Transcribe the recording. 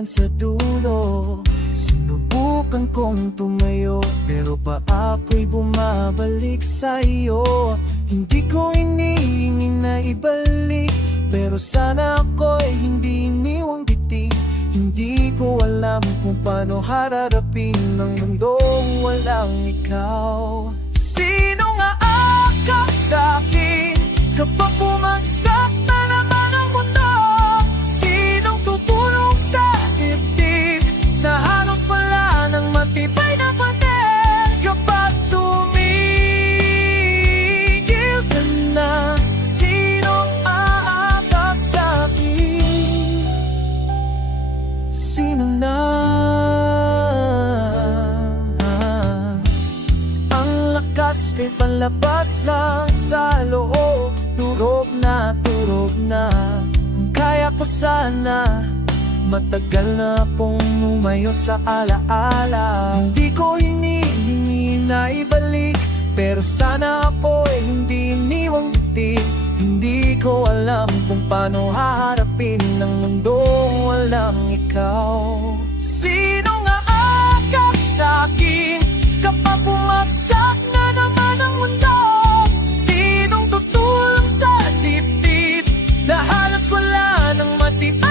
naman sa dulo. Sinubukan kong tumayo, pero paako'y bumabalik sa iyo. Hindi ko iniingi na ibalik, pero sana ako'y hindi iniwang biti. Hindi ko alam kung paano harapin ng mundong walang ikaw. Sino nga aakap sa'kin kapag bumagsak na naman ang mundo? Sinong tutulong sa dibdib na halos wala ng matibay na pader? Kapag tumigil ka na, sinong aakap sa'kin? Sino na? Ang lakas kay palabas lang sa loob. Turog na, kaya ko sana. Matagal na pong umayo sa alaala. Hindi ko hinihingi na ibalik, pero sana ako'y hindi iniwang biti. Hindi ko alam kung paano haharapin ng mundong walang ikaw. Sino nga aakap sa'kin kapag bumagsak na naman ang mundo? Sinong tutulong sa dibdib na halos wala ng matibay